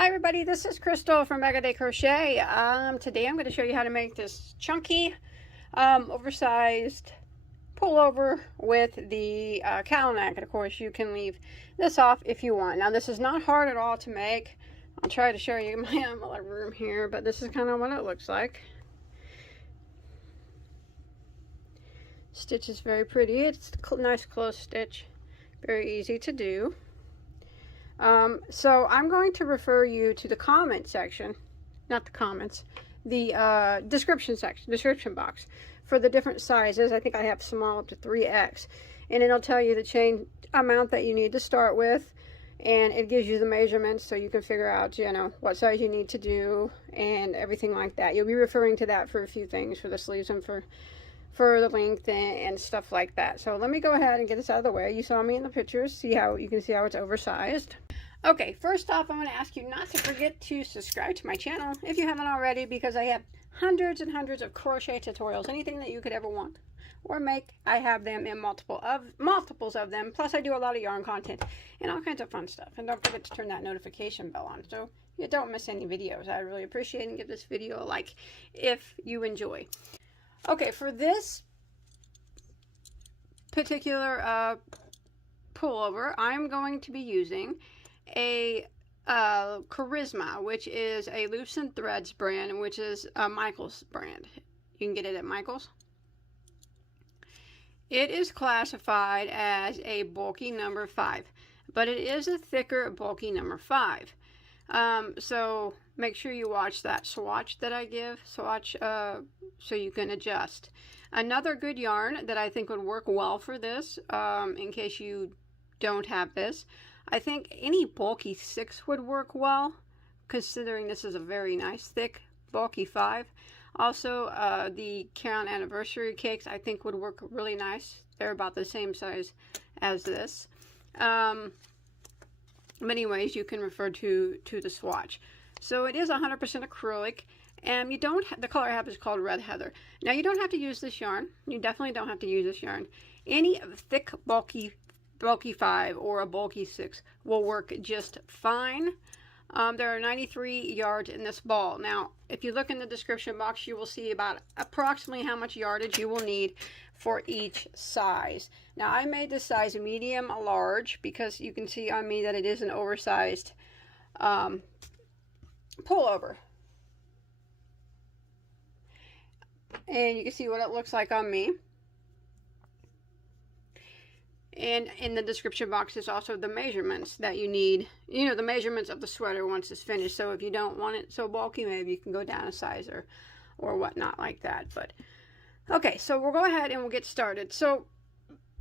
Hi everybody, this is Crystal from Bag O Day Crochet. Today I'm going to show you how to make this chunky, oversized pullover with the cowl neck. And of course you can leave this off if you want. Now this is not hard at all to make. I'll try to show you my room here, but this is kind of what it looks like. Stitch is very pretty. It's a nice close stitch. Very easy to do. So I'm going to refer you to the comment section, not the comments, the description section, description box for the different sizes. I think I have small up to 3X, and it'll tell you the chain amount that you need to start with, and it gives you the measurements so you can figure out, you know, what size you need to do and everything like that. You'll be referring to that for a few things, for the sleeves and for the length and stuff like that. So let me go ahead and get this out of the way. You saw me in the pictures. See how you can see how it's oversized. Okay, first off, I'm going to ask you not to forget to subscribe to my channel if you haven't already, because I have hundreds and hundreds of crochet tutorials. Anything that you could ever want or make, I have them in multiples of them. Plus I do a lot of yarn content and all kinds of fun stuff. And don't forget to turn that notification bell on so you don't miss any videos. I really appreciate it, and give this video a like if you enjoy. Okay, for this particular pullover, I'm going to be using a Charisma, which is a Loops and Threads brand, which is a Michael's brand. You can get it at Michael's. It is classified as a bulky number 5, but it is a thicker bulky number 5. So make sure you watch that swatch that I give, so you can adjust. Another good yarn that I think would work well for this, in case you don't have this, I think any bulky 6 would work well, considering this is a very nice thick bulky 5. Also, the Crown Anniversary cakes I think would work really nice. They're about the same size as this. But anyways, you can refer to the swatch. So it is 100% acrylic, and you don't the color I have is called Red Heather. Now you don't have to use this yarn. You definitely don't have to use this yarn. Any thick bulky 5 or a bulky 6 will work just fine. There are 93 yards in this ball. Now if you look in the description box, you will see about approximately how much yardage you will need for each size. Now I made this size medium large because you can see on me that it is an oversized pullover, and you can see what it looks like on me. And in the description box is also the measurements that you need, you know, the measurements of the sweater once it's finished. So if you don't want it so bulky, maybe you can go down a size or whatnot like that. But okay, so we'll go ahead and we'll get started. So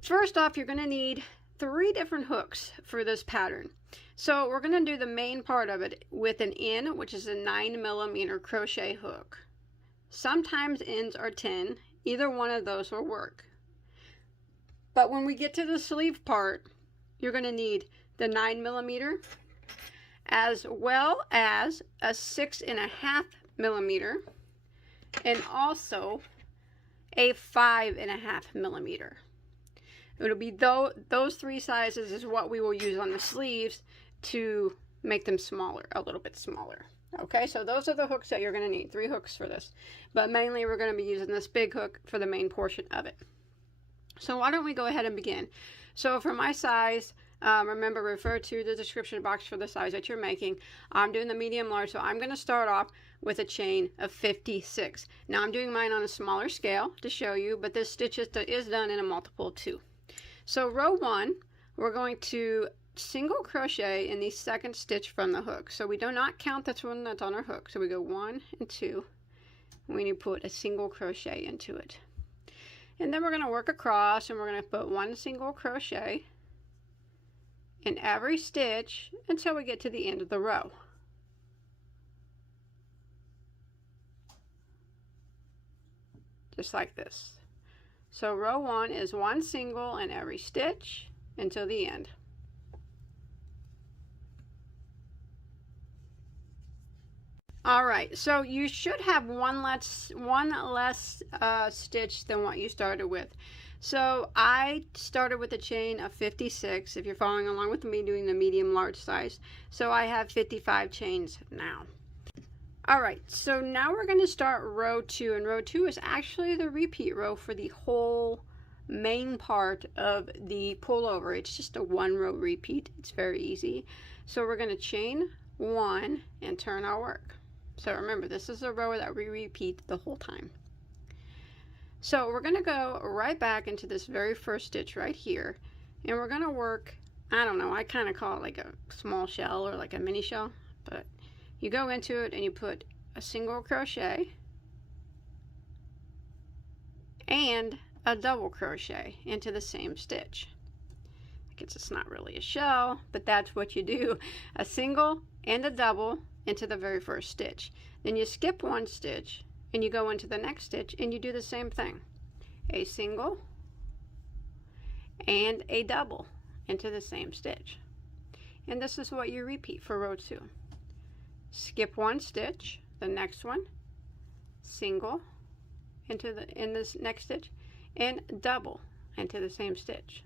first off, you're going to need 3 different hooks for this pattern. So we're going to do the main part of it with an N, which is a 9mm crochet hook. Sometimes ends are 10. Either one of those will work. But when we get to the sleeve part, you're going to need the 9mm as well as a 6.5mm and also a 5.5mm. It'll be those 3 sizes is what we will use on the sleeves to make them smaller, a little bit smaller. Okay, so those are the hooks that you're going to need. 3 hooks for this. But mainly we're going to be using this big hook for the main portion of it. So why don't we go ahead and begin. So for my size, remember, refer to the description box for the size that you're making. I'm doing the medium large, so I'm going to start off with a chain of 56. Now I'm doing mine on a smaller scale to show you, but this stitch is done in a multiple of 2. So row 1, we're going to single crochet in the 2nd stitch from the hook. So we do not count this one that's on our hook. So we go 1 and 2, and we need to put a single crochet into it. And then we're going to work across, and we're going to put 1 single crochet in every stitch until we get to the end of the row. Just like this. So row 1 is 1 single in every stitch until the end. Alright, so you should have one less stitch than what you started with. So I started with a chain of 56, if you're following along with me doing the medium large size. So I have 55 chains now. Alright, so now we're going to start row 2, and row 2 is actually the repeat row for the whole main part of the pullover. It's just a 1 row repeat. It's very easy. So we're going to chain 1 and turn our work. So remember, this is a row that we repeat the whole time. So we're going to go right back into this very first stitch right here, and we're going to work, I don't know, I kind of call it like a small shell or like a mini shell, but you go into it and you put a single crochet and a double crochet into the same stitch. I guess it's not really a shell, but that's what you do. A single and a double into the very first stitch. Then you skip 1 stitch and you go into the next stitch and you do the same thing. A single and a double into the same stitch. And this is what you repeat for row 2. Skip 1 stitch, the next one, single in this next stitch, and double into the same stitch.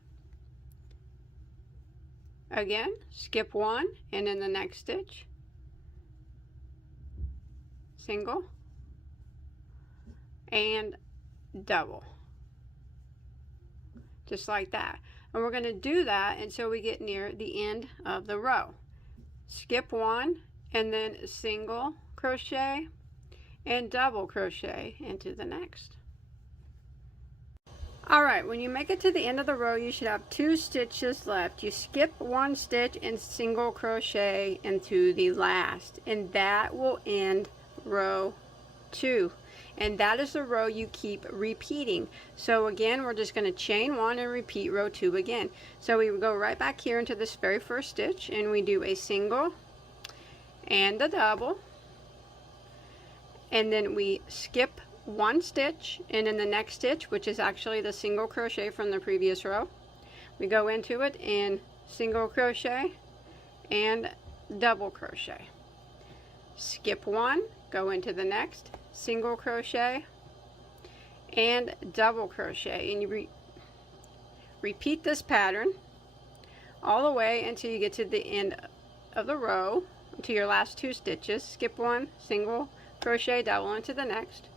Again, skip 1 and in the next stitch, single and double, just like that. And we're going to do that until we get near the end of the row. Skip 1 and then single crochet and double crochet into the next. Alright, when you make it to the end of the row, you should have 2 stitches left. You skip 1 stitch and single crochet into the last, and that will end row 2. And that is the row you keep repeating. So again, we're just going to chain 1 and repeat row 2 again. So we go right back here into this very first stitch, and we do a single and a double, and then we skip 1 stitch, and in the next stitch, which is actually the single crochet from the previous row, we go into it in single crochet and double crochet. Skip 1, go into the next, single crochet and double crochet, and you repeat this pattern all the way until you get to the end of the row, to your last 2 stitches. Skip 1, single crochet, double into the next.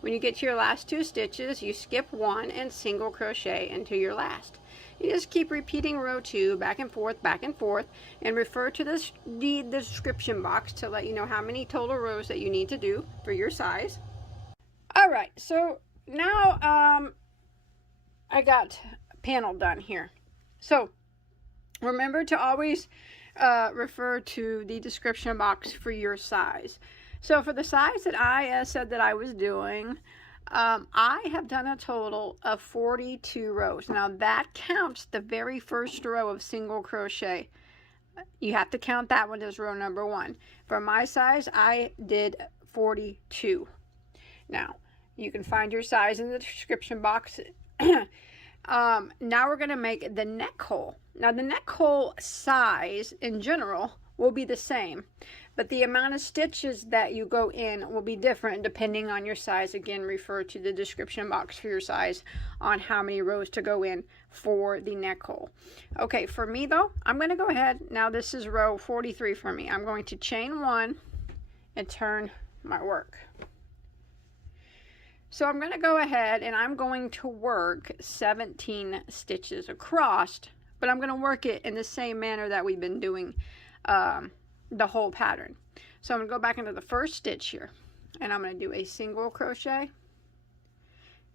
When you get to your last 2 stitches, you skip 1 and single crochet into your last. You just keep repeating row 2 back and forth, and refer to the description box to let you know how many total rows that you need to do for your size. Alright, so now I got panel done here. So remember to always refer to the description box for your size. So for the size that I said that I was doing, I have done a total of 42 rows. Now that counts the very first row of single crochet. You have to count that one as row number 1. For my size, I did 42. Now, you can find your size in the description box. Now we're going to make the neck hole. Now the neck hole size in general will be the same, but the amount of stitches that you go in will be different depending on your size. Again, refer to the description box for your size on how many rows to go in for the neck hole. Okay, for me though, I'm going to go ahead, now this is row 43 for me. I'm going to chain 1 and turn my work. So I'm going to go ahead and I'm going to work 17 stitches across, but I'm going to work it in the same manner that we've been doing the whole pattern. So I'm going to go back into the first stitch here, and I'm going to do a single crochet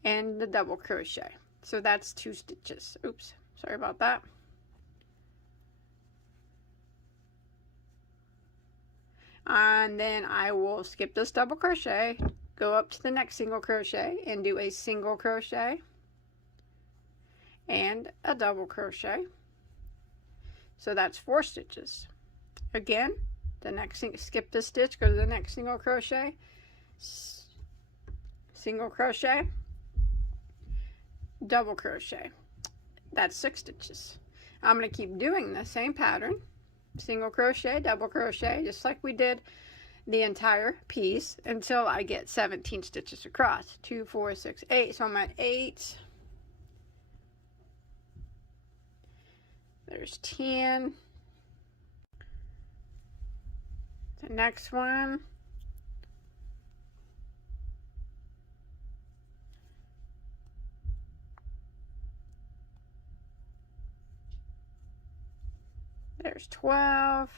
and the double crochet. So that's 2 stitches. Oops, sorry about that. And then I will skip this double crochet, go up to the next single crochet and do a single crochet and a double crochet. So that's 4 stitches. Again, the next skip this stitch, go to the next single crochet, single crochet, double crochet. That's 6 stitches. I'm going to keep doing the same pattern, single crochet, double crochet, just like we did the entire piece until I get 17 stitches across. 2, 4, 6, 8. So I'm at 8, There's 10. The next one. There's 12.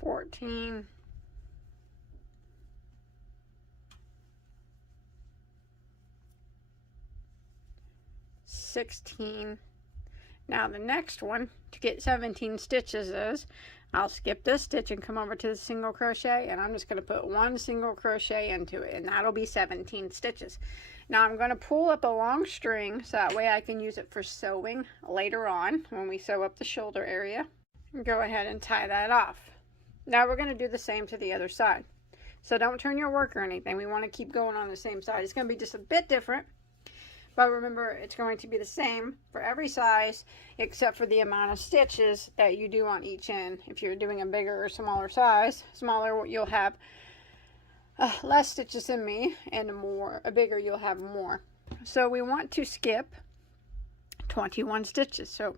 14. 16. Now the next one to get 17 stitches is, I'll skip this stitch and come over to the single crochet, and I'm just going to put one single crochet into it, and that'll be 17 stitches. Now I'm going to pull up a long string so that way I can use it for sewing later on when we sew up the shoulder area. Go ahead and tie that off. Now we're going to do the same to the other side. So don't turn your work or anything. We want to keep going on the same side. It's going to be just a bit different, but remember it's going to be the same for every size except for the amount of stitches that you do on each end. If you're doing a bigger or smaller size, smaller you'll have less stitches than me, and a bigger you'll have more. So we want to skip 21 stitches. So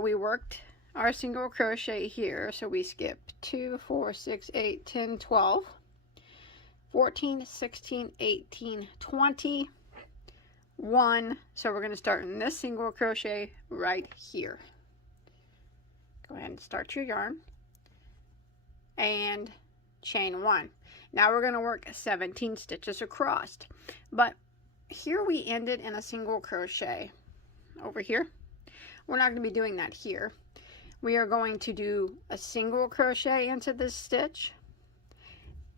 we worked our single crochet here, so we skip 2, 4, 6, 8, 10, 12, 14, 16, 18, 20, 1. So we're going to start in this single crochet right here. Go ahead and start your yarn and chain 1. Now we're going to work 17 stitches across, but here we ended in a single crochet over here. We're not going to be doing that here. We are going to do a single crochet into this stitch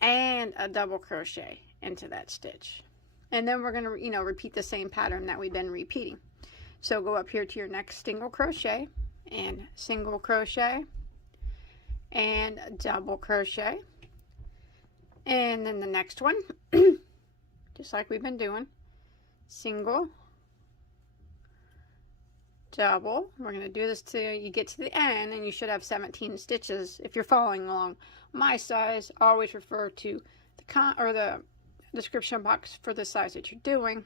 and a double crochet into that stitch, and then we're going to repeat the same pattern that we've been repeating. So go up here to your next single crochet and single crochet and double crochet. And then the next one, just like we've been doing, single, double. We're going to do this till you get to the end, and you should have 17 stitches if you're following along my size. Always refer to the description box for the size that you're doing,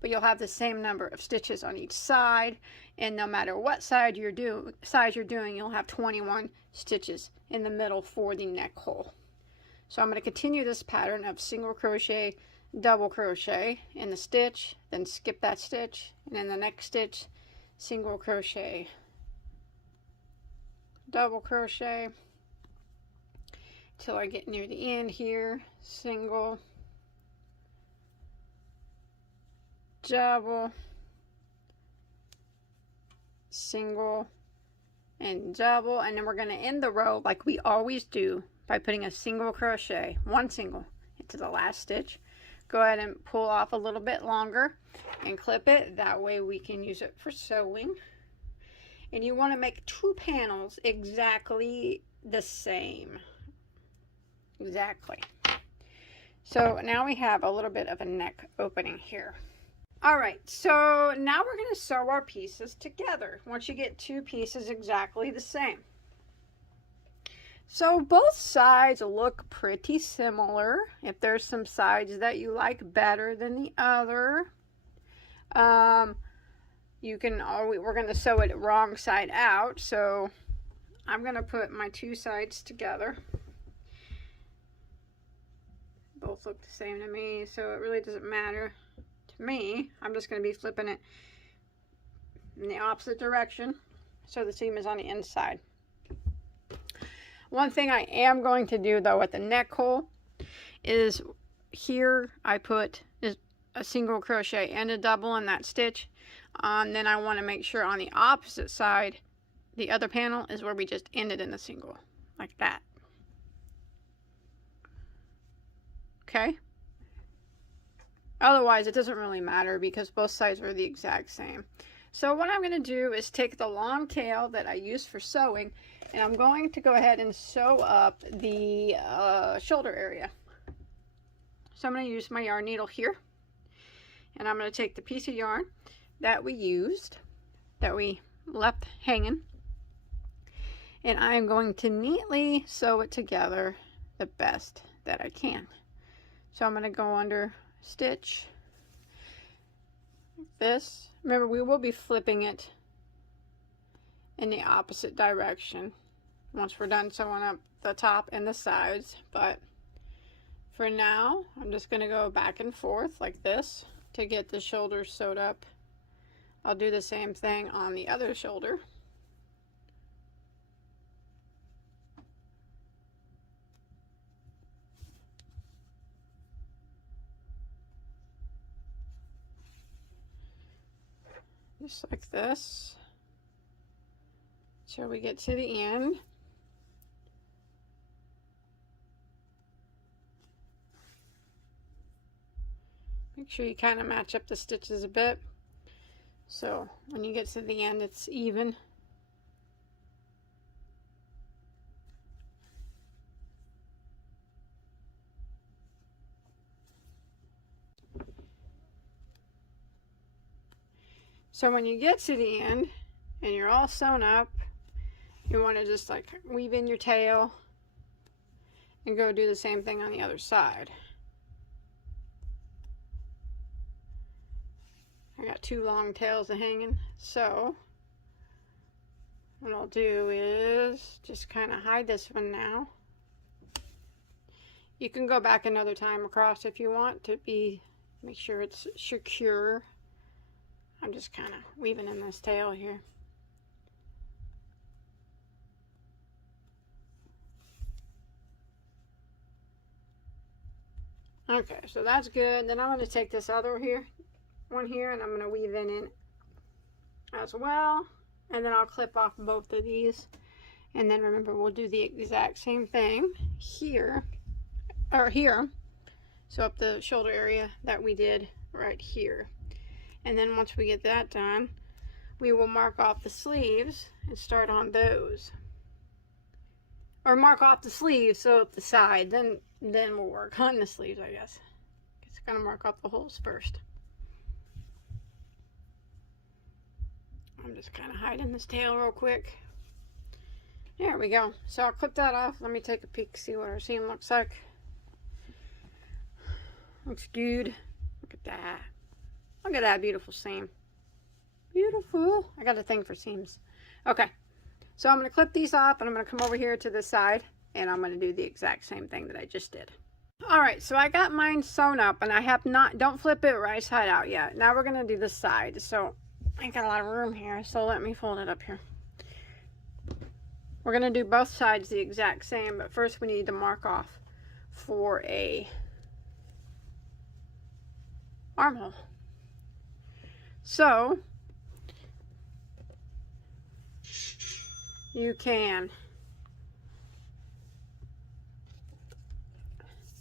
but you'll have the same number of stitches on each side, and no matter what size you're doing, you'll have 21 stitches in the middle for the neck hole. So I'm going to continue this pattern of single crochet, double crochet in the stitch, then skip that stitch, and in the next stitch, single crochet, double crochet, till I get near the end here, single, double, single, and double, and then we're going to end the row like we always do by putting a single crochet, one single, into the last stitch. Go ahead and pull off a little bit longer and clip it. That way we can use it for sewing. And you want to make 2 panels exactly the same. Exactly. So now we have a little bit of a neck opening here. Alright, so now we're going to sew our pieces together once you get 2 pieces exactly the same. So both sides look pretty similar. If there's some sides that you like better than the other, we're going to sew it wrong side out. So I'm going to put my 2 sides together. Both look the same to me, so it really doesn't matter to me. I'm just going to be flipping it in the opposite direction so the seam is on the inside. One thing I am going to do though at the neck hole is here I put a single crochet and a double in that stitch. Then I want to make sure on the opposite side, the other panel is where we just ended in the single, like that. Okay? Otherwise it doesn't really matter because both sides are the exact same. So what I'm going to do is take the long tail that I used for sewing, and I'm going to go ahead and sew up the shoulder area. So I'm going to use my yarn needle here, and I'm going to take the piece of yarn that we left hanging, and I'm going to neatly sew it together the best that I can. So I'm going to go under stitch like this. Remember, we will be flipping it in the opposite direction once we're done sewing up the top and the sides, but for now I'm just going to go back and forth like this to get the shoulders sewed up. I'll do the same thing on the other shoulder. Just like this till we get to the end. Make sure you kind of match up the stitches a bit, so when you get to the end it's even. So when you get to the end and you're all sewn up, you want to just like weave in your tail and go do the same thing on the other side. I got two long tails hanging, so what I'll do is just kind of hide this one now. You can go back another time across if you want to make sure it's secure. I'm just kind of weaving in this tail here. Okay, so that's good. Then I'm going to take this other one here, and I'm going to weave in it as well, and then I'll clip off both of these. And then remember, we'll do the exact same thing here, or here, so up the shoulder area that we did right here. And then once we get that done, we will mark off the sleeves and start on those, or mark off the sleeves, sew up the side, then we'll work on the sleeves, I guess. It's gonna mark off the holes first. I'm just kind of hiding this tail real quick. There we go. So I'll clip that off. Let me take a peek, see what our seam looks like. Looks good. Look at that. Look at that beautiful seam. Beautiful. I got a thing for seams. Okay. So I'm going to clip these off, and I'm going to come over here to this side, and I'm going to do the exact same thing that I just did. Alright, so I got mine sewn up, and I have not, don't flip it right side out yet. Now we're going to do the side. So I ain't got a lot of room here, so let me fold it up here. We're going to do both sides the exact same, but first we need to mark off for a armhole. So you can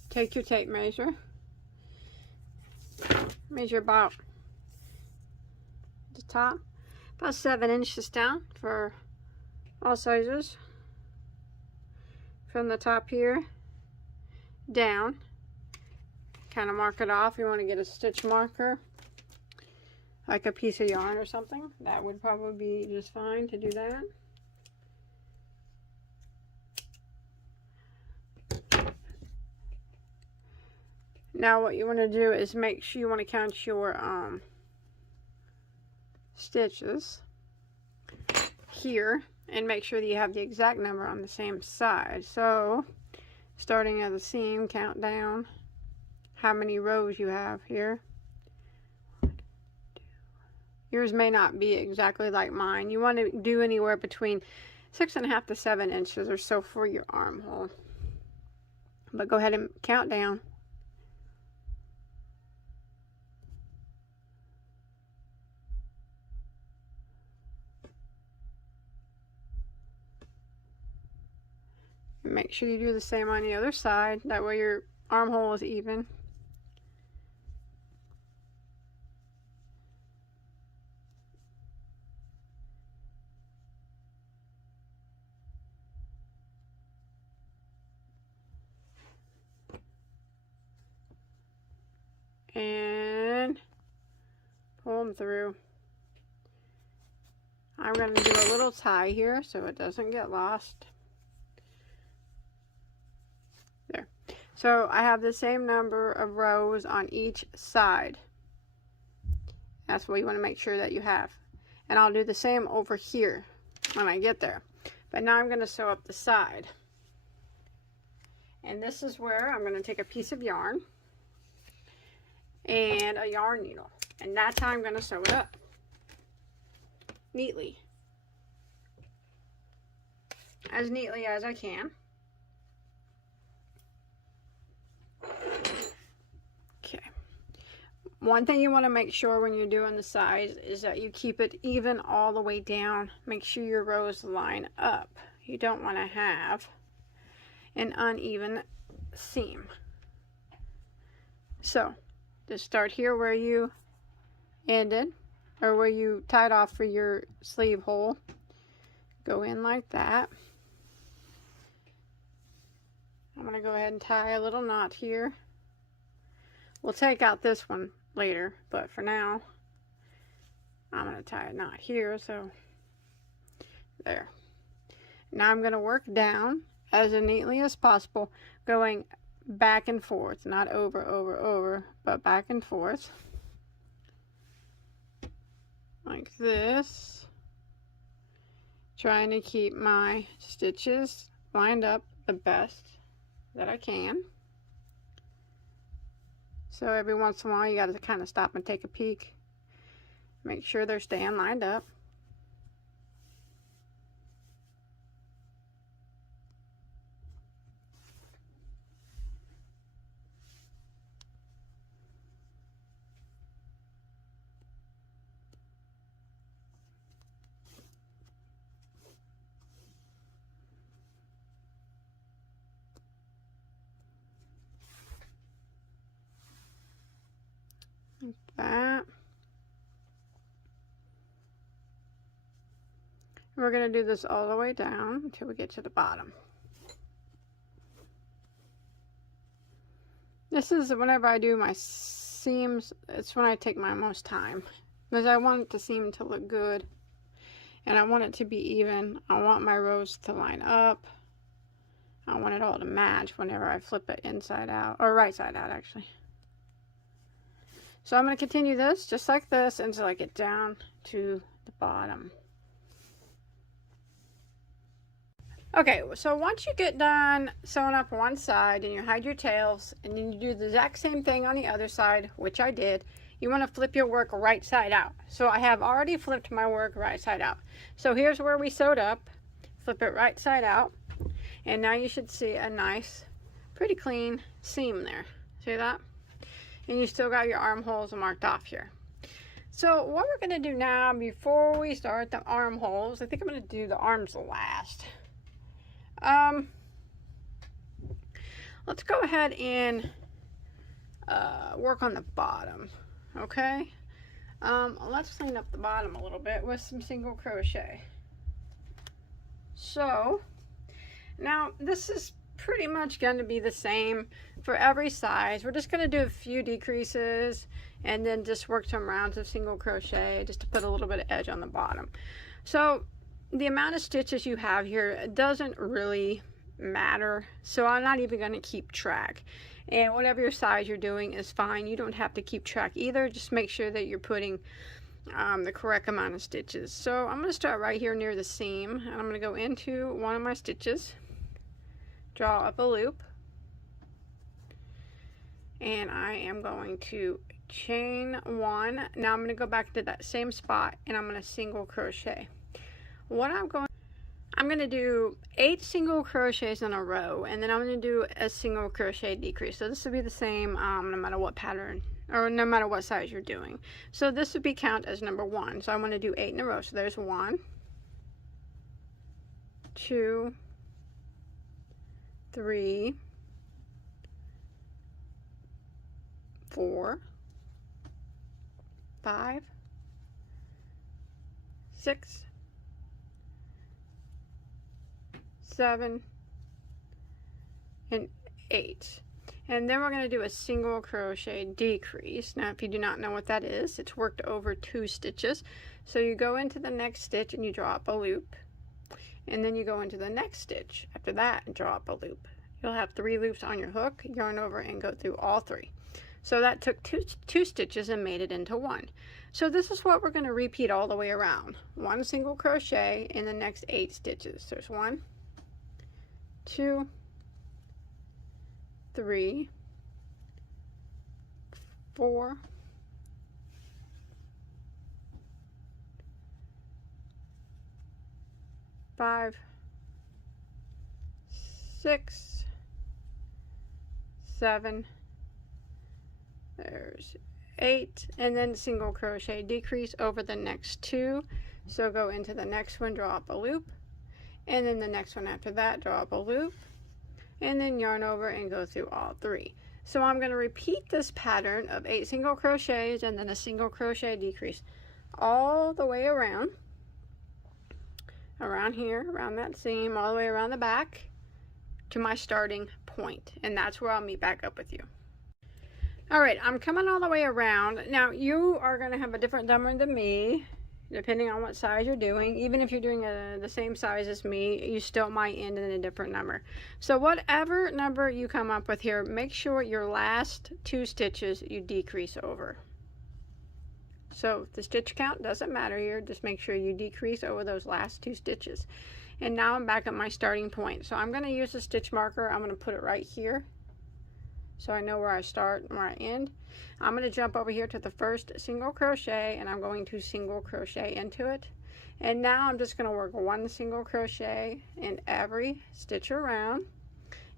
take your tape measure, measure about the top, about 7 inches down for all sizes, from the top here down. Kind of mark it off. You want to get a stitch marker, like a piece of yarn or something. That would probably be just fine to do that. Now what you want to do is make sure you want to count your stitches here and make sure that you have the exact number on the same side. So starting at the seam, count down how many rows you have here. Yours may not be exactly like mine. You want to do anywhere between 6.5 to 7 inches or so for your armhole. But go ahead and count down. And make sure you do the same on the other side. That way your armhole is even. And pull them through. I'm going to do a little tie here so it doesn't get lost. There. So I have the same number of rows on each side. That's what you want to make sure that you have. And I'll do the same over here when I get there. But now I'm going to sew up the side. And this is where I'm going to take a piece of yarn and a yarn needle. And that's how I'm going to sew it up neatly. As neatly as I can. Okay. One thing you want to make sure when you're doing the sides is that you keep it even all the way down. Make sure your rows line up. You don't want to have an uneven seam. So, just start here where you ended, or where you tied off for your sleeve hole. Go in like that. I'm going to go ahead and tie a little knot here. We'll take out this one later, but for now, I'm going to tie a knot here, so there. Now I'm going to work down as neatly as possible, going back and forth, not over, but back and forth. Like this. Trying to keep my stitches lined up the best that I can. So every once in a while you got to kind of stop and take a peek. Make sure they're staying lined up. Like that. We're going to do this all the way down until we get to the bottom. This is whenever I do my seams, it's when I take my most time, because I want the seam to look good and I want it to be even. I want my rows to line up. I want it all to match whenever I flip it inside out, or right side out actually. So I'm going to continue this just like this until I get down to the bottom. Okay, so once you get done sewing up one side and you hide your tails, and then you do the exact same thing on the other side, which I did, you want to flip your work right side out. So I have already flipped my work right side out. So here's where we sewed up. Flip it right side out, and now you should see a nice, pretty clean seam there. See that? And you still got your armholes marked off here. So what we're going to do now, before we start the armholes, I think I'm going to do the arms last. Let's go ahead and work on the bottom. Okay, let's clean up the bottom a little bit with some single crochet. So now this is pretty much going to be the same for every size. We're just going to do a few decreases and then just work some rounds of single crochet just to put a little bit of edge on the bottom. So the amount of stitches you have here doesn't really matter, so I'm not even going to keep track. And whatever your size you're doing is fine. You don't have to keep track either. Just make sure that you're putting the correct amount of stitches. So I'm going to start right here near the seam, and I'm going to go into one of my stitches, draw up a loop, and I am going to chain one. Now I'm going to go back to that same spot and I'm going to single crochet. What I'm going to do 8 single crochets in a row, and then I'm going to do a single crochet decrease. So this will be the same no matter what pattern or no matter what size you're doing. So this would be count as number 1. So I'm going to do 8 in a row. So there's 1, 2, 3, 4, 5, 6, 7, and 8. And then we're going to do a single crochet decrease. Now if you do not know what that is, it's worked over 2 stitches. So you go into the next stitch and you draw up a loop, and then you go into the next stitch after that and draw up a loop. you'll have 3 loops on your hook, yarn over and go through all 3. So that took two stitches and made it into 1. So this is what we're going to repeat all the way around. 1 single crochet in the next 8 stitches. There's 1, 2, 3, 4, 5, 6, 7, there's 8, and then single crochet decrease over the next 2. So go into the next one, draw up a loop, and then the next one after that, draw up a loop, and then yarn over and go through all 3. So I'm going to repeat this pattern of 8 single crochets and then a single crochet decrease all the way around here, around that seam, all the way around the back to my starting point, and that's where I'll meet back up with you. Alright, I'm coming all the way around. Now you are going to have a different number than me depending on what size you're doing. Even if you're doing the same size as me, you still might end in a different number. So whatever number you come up with here, make sure your last 2 stitches you decrease over. So the stitch count doesn't matter here, just make sure you decrease over those last 2 stitches. And now I'm back at my starting point. So I'm going to use a stitch marker. I'm going to put it right here so I know where I start and where I end. I'm going to jump over here to the first single crochet, and I'm going to single crochet into it. And now I'm just going to work 1 single crochet in every stitch around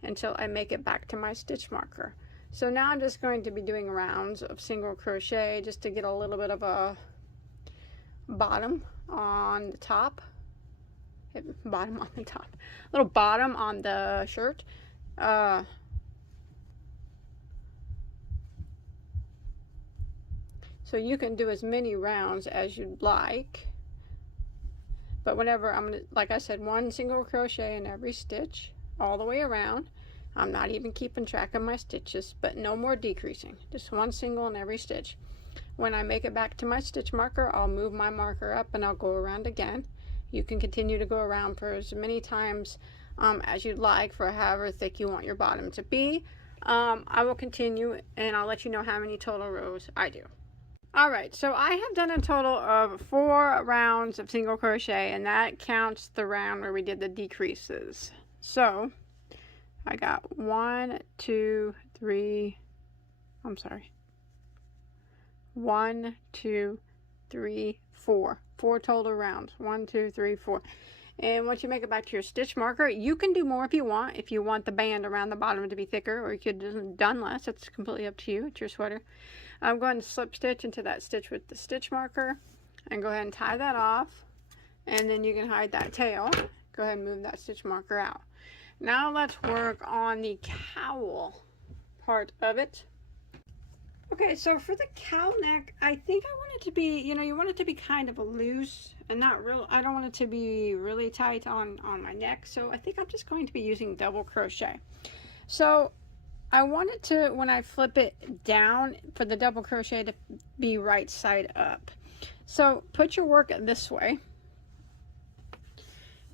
until I make it back to my stitch marker. So now I'm just going to be doing rounds of single crochet just to get a little bit of a bottom on the top. Bottom on the top. A little bottom on the shirt. So you can do as many rounds as you'd like. But whenever I'm going to, like I said, 1 single crochet in every stitch all the way around. I'm not even keeping track of my stitches, but no more decreasing. Just 1 single in every stitch. When I make it back to my stitch marker, I'll move my marker up and I'll go around again. You can continue to go around for as many times as you'd like, for however thick you want your bottom to be. I will continue and I'll let you know how many total rows I do. Alright, so I have done a total of 4 rounds of single crochet, and that counts the round where we did the decreases. So I got 1, 2, 3, 1, 2, 3, 4. 4 total rounds. 1, 2, 3, 4. And once you make it back to your stitch marker, you can do more if you want. If you want the band around the bottom to be thicker, or you could have done less. It's completely up to you. It's your sweater. I'm going to slip stitch into that stitch with the stitch marker and go ahead and tie that off. And then you can hide that tail. Go ahead and move that stitch marker out. Now let's work on the cowl part of it. Okay, so for the cowl neck, I think I want it to be, you want it to be kind of loose and not real. I don't want it to be really tight on my neck. So I think I'm just going to be using double crochet. So I want it to, when I flip it down, for the double crochet to be right side up. So put your work this way.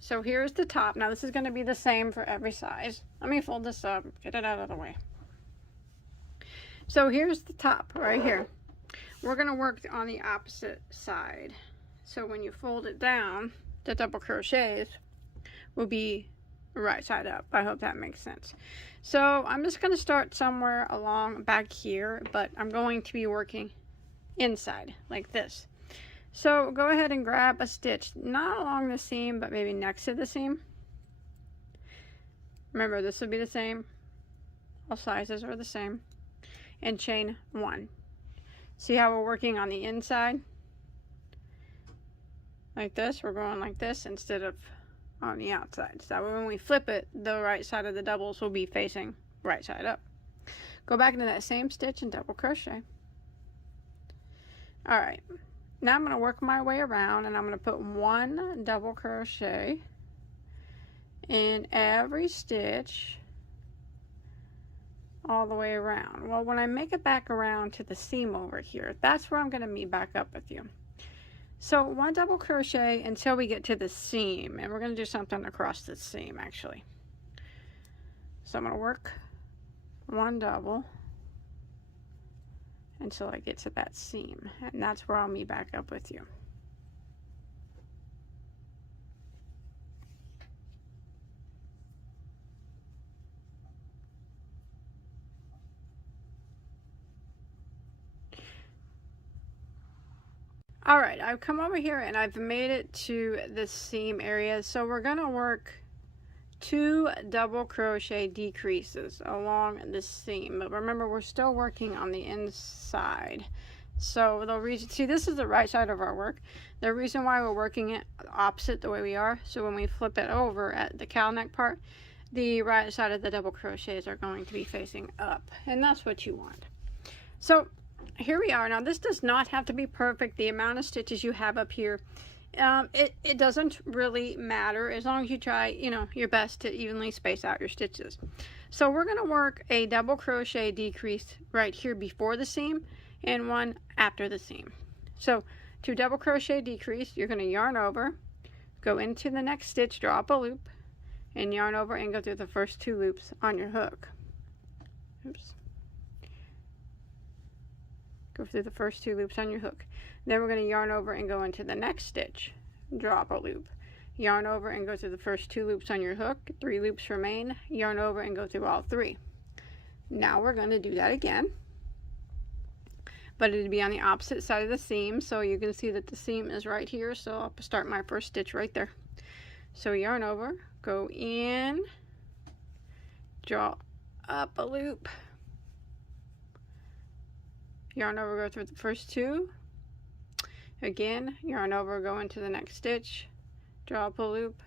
So here's the top. Now this is going to be the same for every size. Let me fold this up, get it out of the way. So here's the top right here. We're going to work on the opposite side. So when you fold it down, the double crochets will be right side up. I hope that makes sense. So I'm just going to start somewhere along back here, but I'm going to be working inside like this. So go ahead and grab a stitch, not along the seam, but maybe next to the seam. Remember, this will be the same. All sizes are the same. And chain 1. See how we're working on the inside? Like this, we're going like this instead of on the outside. So when we flip it, the right side of the doubles will be facing right side up. Go back into that same stitch and double crochet. Alright, now I'm going to work my way around, and I'm going to put 1 double crochet in every stitch all the way around. Well, when I make it back around to the seam over here, that's where I'm going to meet back up with you. So 1 double crochet until we get to the seam, and we're going to do something across the seam actually. So I'm going to work one double until I get to that seam, and that's where I'll meet back up with you. Alright, I've come over here and I've made it to the seam area, so we're going to work 2 double crochet decreases along the seam, but remember we're still working on the inside. So the reason, see, this is the right side of our work. The reason why we're working it opposite the way we are, so when we flip it over at the cowl neck part, the right side of the double crochets are going to be facing up, and that's what you want. So here we are. Now this does not have to be perfect. The amount of stitches you have up here, it doesn't really matter as long as you try, you know, your best to evenly space out your stitches. So we're going to work a double crochet decrease right here before the seam and one after the seam. So to double crochet decrease, you're going to yarn over, go into the next stitch, draw up a loop, and yarn over and go through the first 2 loops on your hook. Oops. Go through the first 2 loops on your hook. Then we're going to yarn over and go into the next stitch, drop a loop, yarn over and go through the first 2 loops on your hook, 3 loops remain, yarn over and go through all 3. Now we're going to do that again, but it'll be on the opposite side of the seam, so you can see that the seam is right here, so I'll start my first stitch right there. So yarn over, go in, draw up a loop, yarn over, go through the first 2, again, yarn over, go into the next stitch, draw up a loop,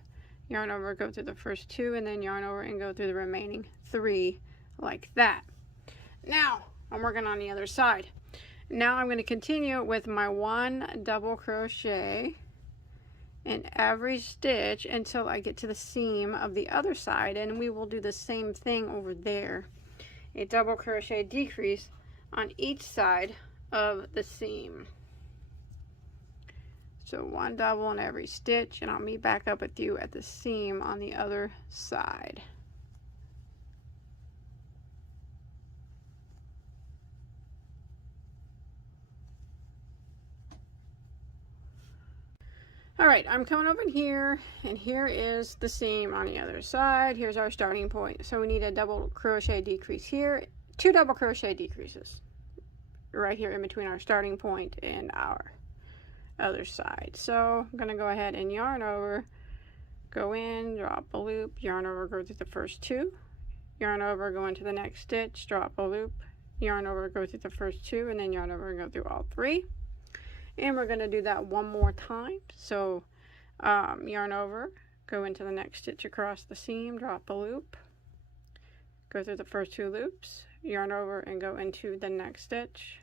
yarn over, go through the first 2, and then yarn over and go through the remaining 3 like that. Now I'm working on the other side. Now I'm going to continue with my 1 double crochet in every stitch until I get to the seam of the other side, and we will do the same thing over there. A double crochet decrease on each side of the seam. So 1 double in every stitch, and I'll meet back up with you at the seam on the other side. Alright, I'm coming over here, and here is the seam on the other side. Here's our starting point. So we need a double crochet decrease here, 2 double crochet decreases right here in between our starting point and our other side. So I'm going to go ahead and yarn over, go in, drop a loop, yarn over, go through the first 2, yarn over, go into the next stitch, drop a loop, yarn over, go through the first 2, and then yarn over and go through all 3. And we're going to do that one more time. So yarn over, go into the next stitch across the seam, drop a loop, go through the first 2 loops, yarn over and go into the next stitch,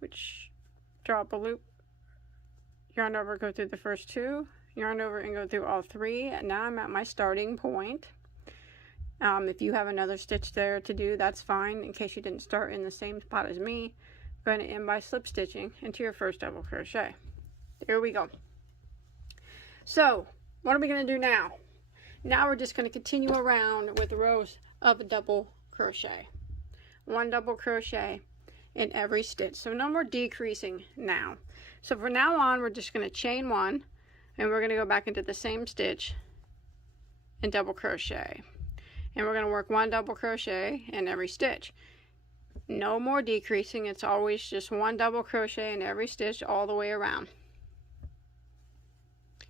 which drop a loop, yarn over, go through the first 2, yarn over and go through all 3. And now I'm at my starting point. If you have another stitch there to do, that's fine. In case you didn't start in the same spot as me, I'm going to end by slip stitching into your first double crochet. There we go. So what are we going to do now? Now we're just going to continue around with rows of double crochet. 1 double crochet in every stitch. So no more decreasing now. So from now on, we're just going to chain 1, and we're going to go back into the same stitch and double crochet. And we're going to work 1 double crochet in every stitch. No more decreasing. It's always just 1 double crochet in every stitch all the way around.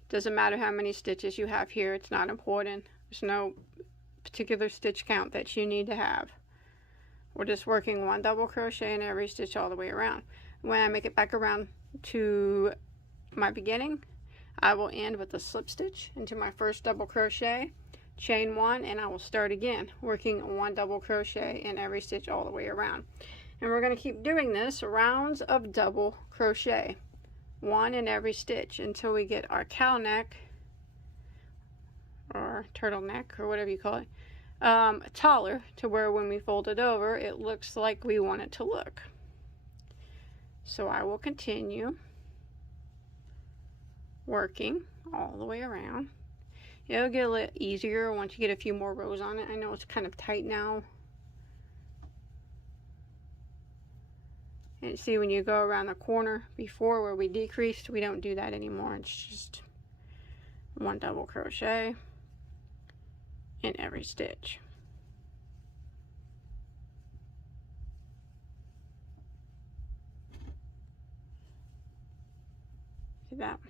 Doesn't matter how many stitches you have here. It's not important. There's no particular stitch count that you need to have. We're just working 1 double crochet in every stitch all the way around. When I make it back around to my beginning, I will end with a slip stitch into my first double crochet, chain 1, and I will start again working 1 double crochet in every stitch all the way around. And we're going to keep doing this rounds of double crochet, 1 in every stitch, until we get our cowl neck or turtleneck or whatever you call it taller, to where when we fold it over it looks like we want it to look. So I will continue working all the way around It'll get a little easier once you get a few more rows on it. I know it's kind of tight now. And see, when you go around the corner before where we decreased, we don't do that anymore. It's just one double crochet in every stitch. See that?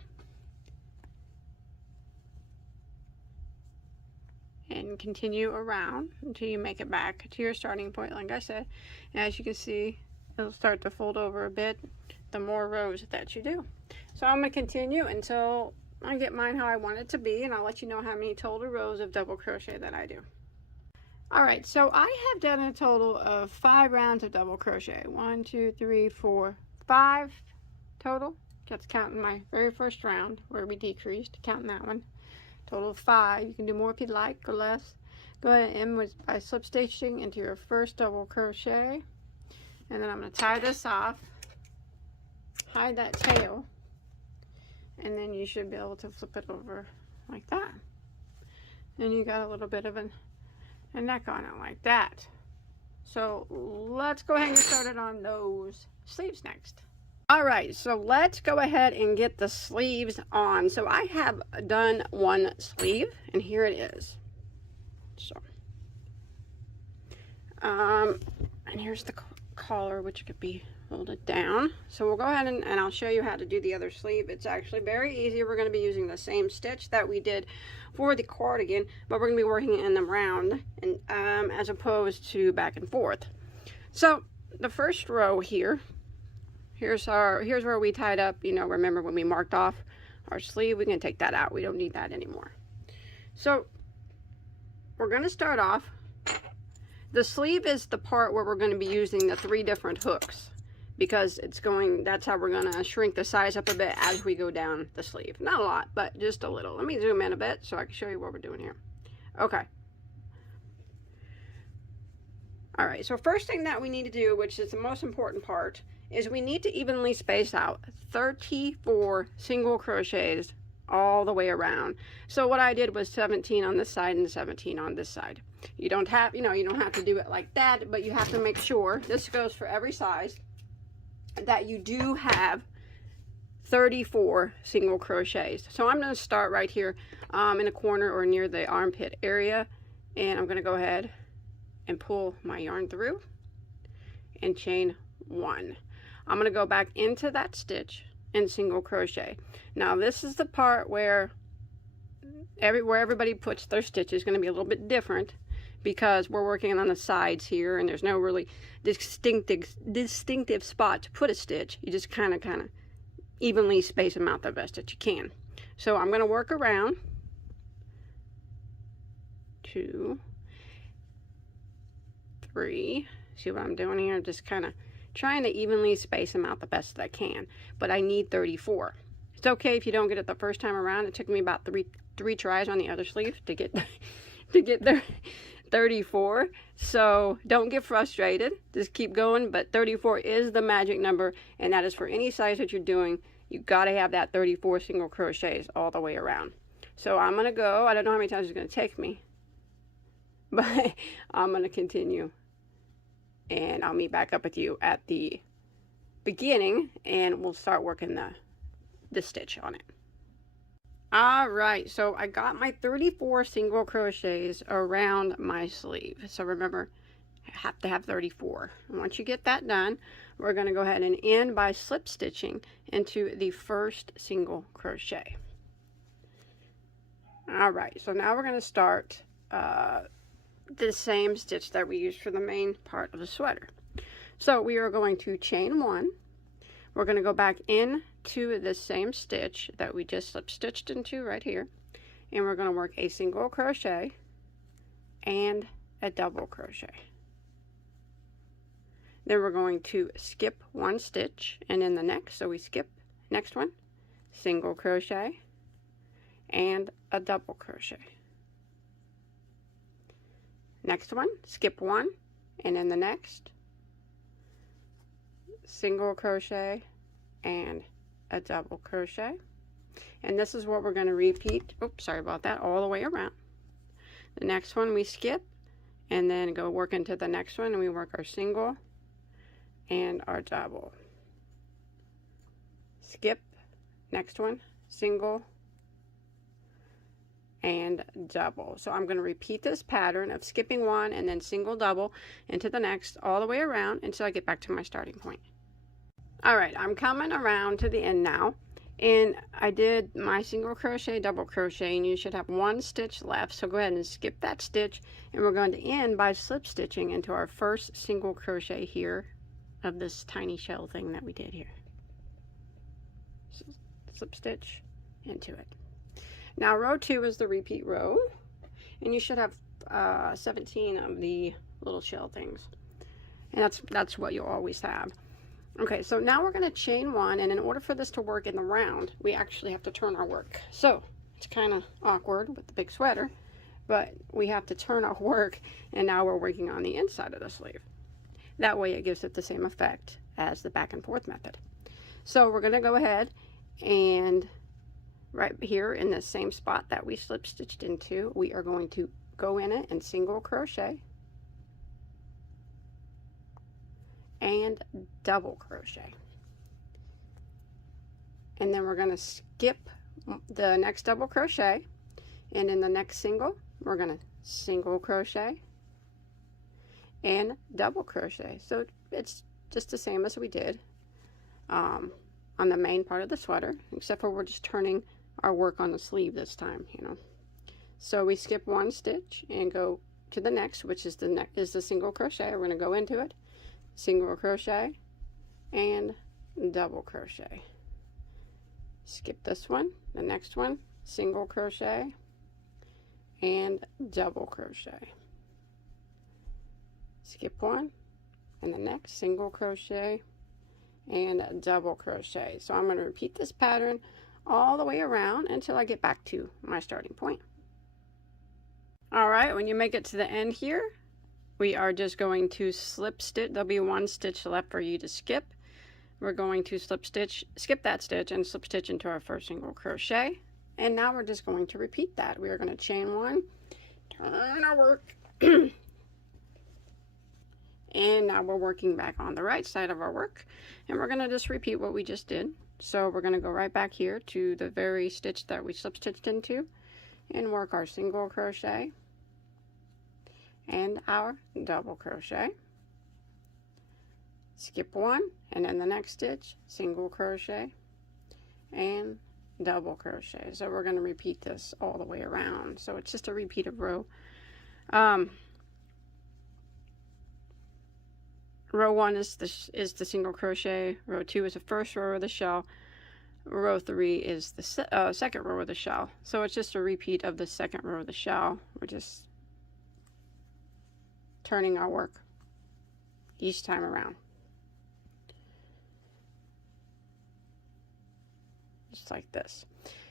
And continue around until you make it back to your starting point, like I said. And as you can see, it'll start to fold over a bit the more rows that you do. So I'm going to continue until I get mine how I want it to be, and I'll let you know how many total rows of double crochet that I do. Alright, so I have done a total of 5 rounds of double crochet. 1, 2, 3, 4, 5 total. That's counting my very first round where we decreased, counting that one. Total of 5. You can do more if you'd like or less. Go ahead and end with by slip stitching into your first double crochet, and then I'm going to tie this off, hide that tail, and then you should be able to flip it over like that. And you got a little bit of a neck on it like that. So let's go ahead and get started on those sleeves next. Alright, so let's go ahead and get the sleeves on. So I have done one sleeve, and here it is. So, and here's the collar, which could be folded down. So we'll go ahead and I'll show you how to do the other sleeve. It's actually very easy. We're going to be using the same stitch that we did for the cardigan, but we're going to be working in them round and as opposed to back and forth. So the first row here, here's where we tied up, you know, remember when we marked off our sleeve, we can take that out. We don't need that anymore. So we're going to start off. The sleeve is the part where we're going to be using the 3 different hooks, because that's how we're going to shrink the size up a bit as we go down the sleeve. Not a lot, but just a little. Let me zoom in a bit so I can show you what we're doing here. Okay. Alright, so first thing that we need to do, which is the most important part, is we need to evenly space out 34 single crochets all the way around. So what I did was 17 on this side and 17 on this side. You don't have, you don't have to do it like that, but you have to make sure, this goes for every size, that you do have 34 single crochets. So I'm going to start right here in a corner or near the armpit area, and I'm going to go ahead and pull my yarn through and chain 1. I'm going to go back into that stitch and single crochet. Now this is the part where everybody puts their stitch is going to be a little bit different, because we're working on the sides here and there's no really distinctive spot to put a stitch. You just kind of evenly space them out the best that you can. So I'm going to work around 2, 3. See what I'm doing here? Just kind of trying to evenly space them out the best that I can, but I need 34. It's okay if you don't get it the first time around. It took me about three tries on the other sleeve to get there 34. So don't get frustrated, just keep going. But 34 is the magic number, and that is for any size that you're doing. You got to have that 34 single crochets all the way around. So I'm gonna go, I don't know how many times it's gonna take me, but I'm gonna continue, and I'll meet back up with you at the beginning and we'll start working the stitch on it. Alright, so I got my 34 single crochets around my sleeve. So remember, I have to have 34. And once you get that done, we're going to go ahead and end by slip stitching into the first single crochet. Alright, so now we're going to start the same stitch that we used for the main part of the sweater. So we are going to chain 1. We're going to go back into the same stitch that we just slip stitched into right here, and we're going to work a single crochet and a double crochet. Then we're going to skip 1 stitch and in the next, so we skip next one, single crochet and a double crochet. Next one, skip 1 and in the next, single crochet and a double crochet. And this is what we're going to repeat, oops, sorry about that, all the way around. The next one we skip, and then go work into the next one, and we work our single and our double. Skip, next one, single and double. So I'm going to repeat this pattern of skipping one and then single, double into the next all the way around until I get back to my starting point. All right, I'm coming around to the end now, and I did my single crochet, double crochet, and you should have one stitch left. So go ahead and skip that stitch, and we're going to end by slip stitching into our first single crochet here of this tiny shell thing that we did here. So slip stitch into it. Now row 2 is the repeat row, and you should have 17 of the little shell things, and that's what you'll always have. Okay, so now we're going to chain one, and in order for this to work in the round, we actually have to turn our work. So it's kind of awkward with the big sweater, but we have to turn our work, and now we're working on the inside of the sleeve. That way it gives it the same effect as the back and forth method. So we're going to go ahead and right here in the same spot that we slip stitched into, we are going to go in it and single crochet and double crochet, and then we're going to skip the next double crochet, and in the next single we're going to single crochet and double crochet. So it's just the same as we did on the main part of the sweater, except for we're just turning our work on the sleeve this time, you know. So we skip one stitch and go to the next, which is the single crochet. We're going to go into it, single crochet and double crochet. Skip this one, the next one, single crochet and double crochet. Skip one, and the next, single crochet and double crochet. So I'm going to repeat this pattern all the way around until I get back to my starting point. All right, when you make it to the end here, we are just going to slip stitch. There'll be one stitch left for you to skip. We're going to slip stitch, skip that stitch, and slip stitch into our first single crochet. And now we're just going to repeat that. We are going to chain one, turn our work, and now we're working back on the right side of our work, and we're going to just repeat what we just did. So we're going to go right back here to the very stitch that we slip stitched into and work our single crochet and our double crochet. Skip one, and then the next stitch, single crochet and double crochet. So we're going to repeat this all the way around. So it's just a repeat of row. Row 1 is the single crochet. Row 2 is the first row of the shell. Row 3 is the second row of the shell. So it's just a repeat of the second row of the shell. We're just turning our work each time around. Just like this.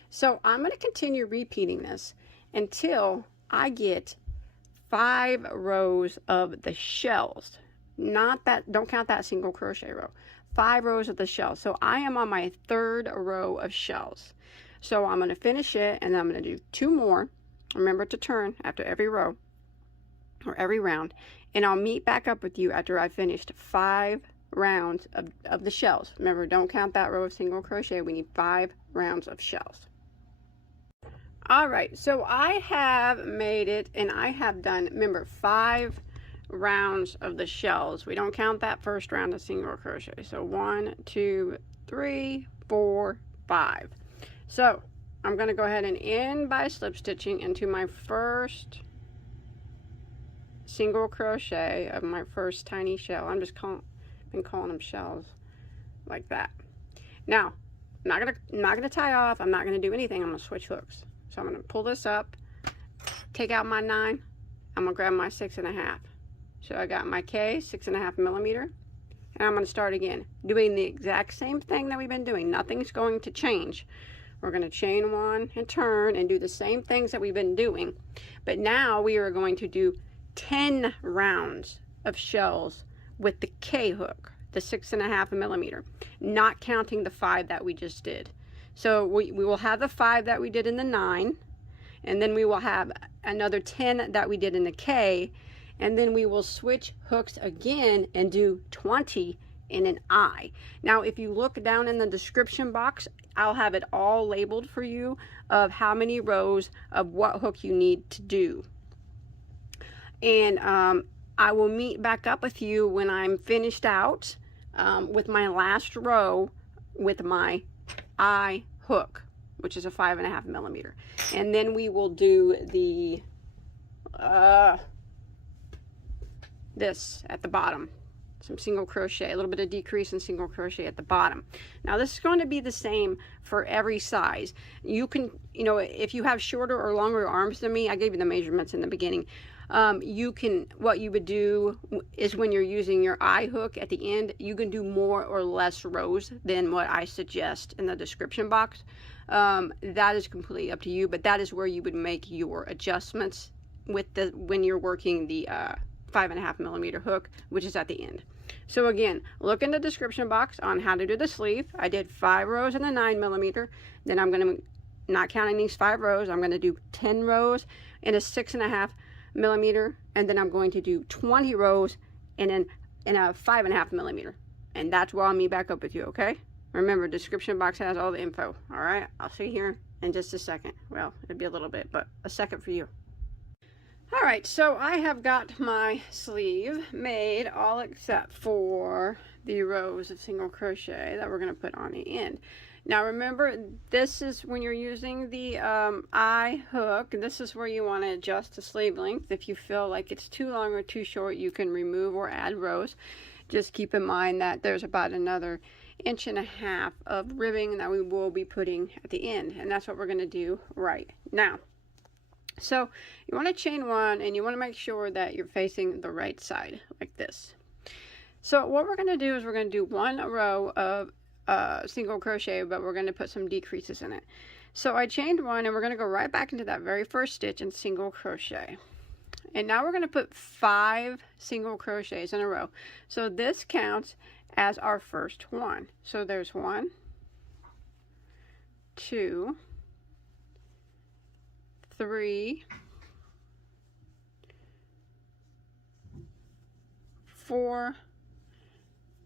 So I'm going to continue repeating this until I get 5 rows of the shells. Not that, don't count that single crochet row. 5 rows of the shells. So I am on my 3rd row of shells. So I'm going to finish it, and then I'm going to do 2 more. Remember to turn after every row or every round, and I'll meet back up with you after I've finished 5 rounds of the shells. Remember, don't count that row of single crochet. We need 5 rounds of shells. All right, so I have made it, and I have done, remember, 5 rounds of the shells. We don't count that first round of single crochet. So 1, 2, 3, 4, 5. So I'm going to go ahead and end by slip stitching into my first single crochet of my first tiny shell. I'm just been calling them shells like that. Now I'm not gonna tie off. I'm not gonna do anything. I'm gonna switch hooks. So I'm gonna pull this up, take out my 9. I'm gonna grab my 6.5. So I got my K, 6.5 millimeter, and I'm going to start again doing the exact same thing that we've been doing. Nothing's going to change. We're going to chain one and turn and do the same things that we've been doing, but now we are going to do 10 rounds of shells with the K hook, the 6.5 millimeter, not counting the 5 that we just did. So we will have the 5 that we did in the 9, and then we will have another 10 that we did in the K, and then we will switch hooks again and do 20 in an I. Now if you look down in the description box, I'll have it all labeled for you of how many rows of what hook you need to do. And I will meet back up with you when I'm finished out with my last row with my I hook, which is a 5.5 millimeter. And then we will do the this at the bottom, some single crochet, a little bit of decrease in single crochet at the bottom. Now this is going to be the same for every size. You can, you know, if you have shorter or longer arms than me, I gave you the measurements in the beginning. You can, what you would do is when you're using your I hook at the end, you can do more or less rows than what I suggest in the description box. That is completely up to you, but that is where you would make your adjustments with the, when you're working the 5.5 millimeter hook, which is at the end. So again, look in the description box on how to do the sleeve. I did 5 rows in the 9 millimeter. Then I'm going to, not counting these 5 rows, I'm going to do 10 rows in a 6.5 millimeter, and then I'm going to do 20 rows in a 5.5 millimeter. And that's where I'll meet back up with you, okay? Remember, description box has all the info. All right, I'll see you here in just a second. Well, it'd be a little bit, but a second for you. All right, so I have got my sleeve made, all except for the rows of single crochet that we're going to put on the end. Now remember, this is when you're using the I hook, this is where you want to adjust the sleeve length. If you feel like it's too long or too short, you can remove or add rows. Just keep in mind that there's about another 1.5 inches of ribbing that we will be putting at the end, and that's what we're going to do right now. So you want to chain 1, and you want to make sure that you're facing the right side like this. So what we're going to do is we're going to do 1 row of single crochet, but we're going to put some decreases in it. So I chained 1, and we're going to go right back into that very first stitch and single crochet. And now we're going to put 5 single crochets in a row. So this counts as our first one. So there's 1, 2, 3, 4,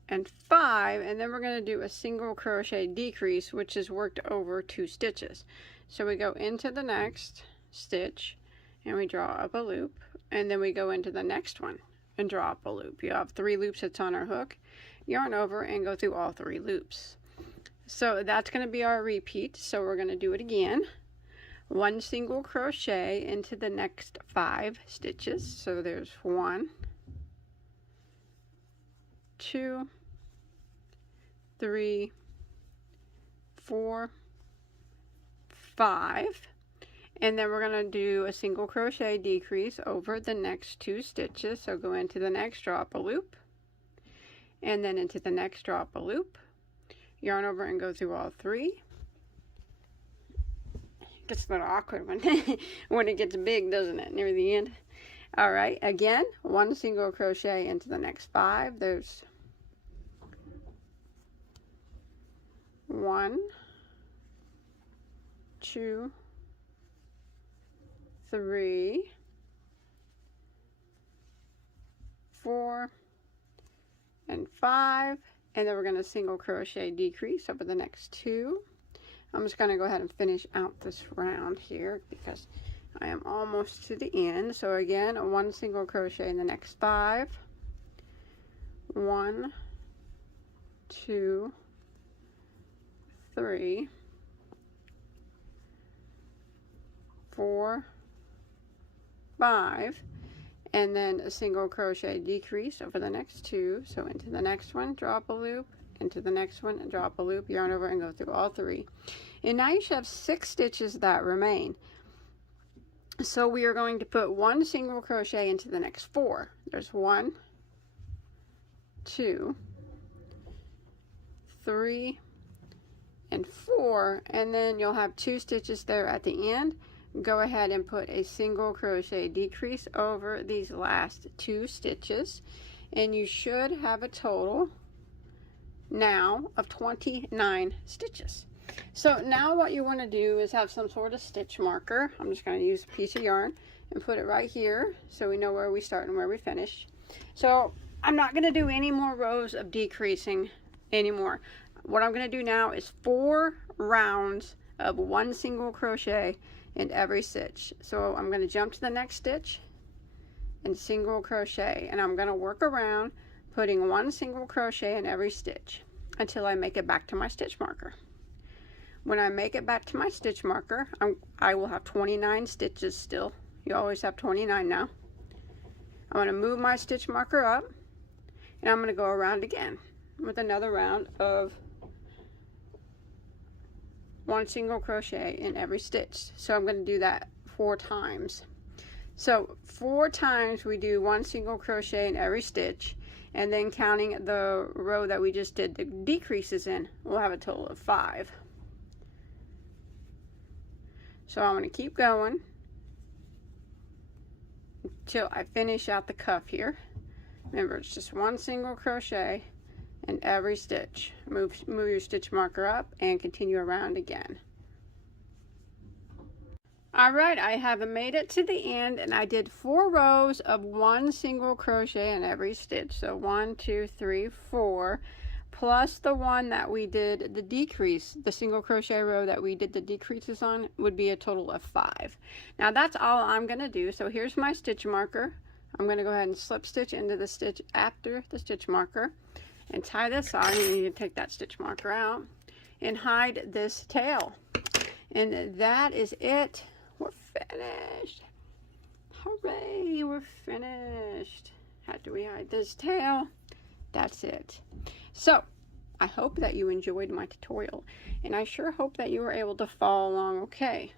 and 5, and then we're going to do a single crochet decrease, which is worked over 2 stitches. So we go into the next stitch and we draw up a loop, and then we go into the next one and draw up a loop. You have 3 loops that's on our hook, yarn over and go through all 3 loops. So that's going to be our repeat. So we're going to do it again. 1 single crochet into the next 5 stitches. So there's 1, 2, 3, 4, 5, and then we're going to do a single crochet decrease over the next 2 stitches. So go into the next, draw up a loop, and then into the next, draw up a loop, yarn over and go through all 3. It gets a little awkward when it gets big, doesn't it, near the end? All right, again, 1 single crochet into the next 5. There's 1, 2, 3, 4, and 5, and then we're going to single crochet decrease over the next 2. I'm just going to go ahead and finish out this round here because I am almost to the end. So again, 1 single crochet in the next 5. 1, 2, 3, 4, 5, and then a single crochet decrease over the next 2. So into the next one, draw up a loop, into the next one, and draw up a loop, yarn over and go through all 3. And now you should have 6 stitches that remain. So we are going to put 1 single crochet into the next 4. There's 1, 2, 3, and 4, and then you'll have 2 stitches there at the end. Go ahead and put a single crochet decrease over these last 2 stitches, and you should have a total now of 29 stitches. So now what you want to do is have some sort of stitch marker. I'm just going to use a piece of yarn and put it right here so we know where we start and where we finish. So I'm not going to do any more rows of decreasing anymore. What I'm going to do now is 4 rounds of 1 single crochet in every stitch. So I'm going to jump to the next stitch and single crochet, and I'm going to work around putting 1 single crochet in every stitch until I make it back to my stitch marker. When I make it back to my stitch marker, I will have 29 stitches still. You always have 29 now. I'm going to move my stitch marker up, and I'm going to go around again with another round of 1 single crochet in every stitch. So I'm going to do that 4 times. So 4 times we do 1 single crochet in every stitch, and then counting the row that we just did the decreases in, we'll have a total of 5. So I'm going to keep going until I finish out the cuff here. Remember, it's just 1 single crochet in every stitch. Move your stitch marker up and continue around again. Alright, I have made it to the end, and I did 4 rows of 1 single crochet in every stitch. So 1, 2, 3, 4, plus the one that we did the decrease, the single crochet row that we did the decreases on, would be a total of 5. Now that's all I'm going to do. So here's my stitch marker. I'm going to go ahead and slip stitch into the stitch after the stitch marker and tie this on. You need to take that stitch marker out and hide this tail. And that is it. We're finished. Hooray, we're finished. How do we hide this tail? That's it. So I hope that you enjoyed my tutorial, and I sure hope that you were able to follow along okay.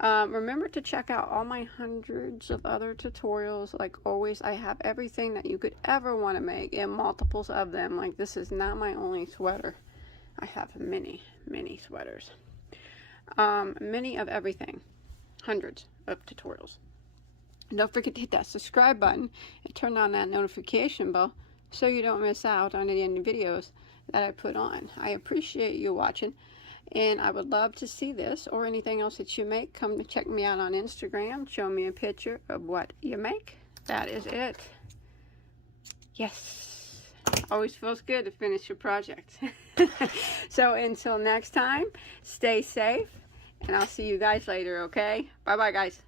Remember to check out all my hundreds of other tutorials. Like always, I have everything that you could ever want to make and multiples of them. Like this is not my only sweater. I have many sweaters. Many of everything. Hundreds of tutorials. And don't forget to hit that subscribe button and turn on that notification bell so you don't miss out on any videos that I put on. I appreciate you watching, and I would love to see this or anything else that you make. Come to check me out on Instagram. Show me a picture of what you make. That is it. Yes. Always feels good to finish your project. So until next time, stay safe, and I'll see you guys later, okay? Bye-bye, guys.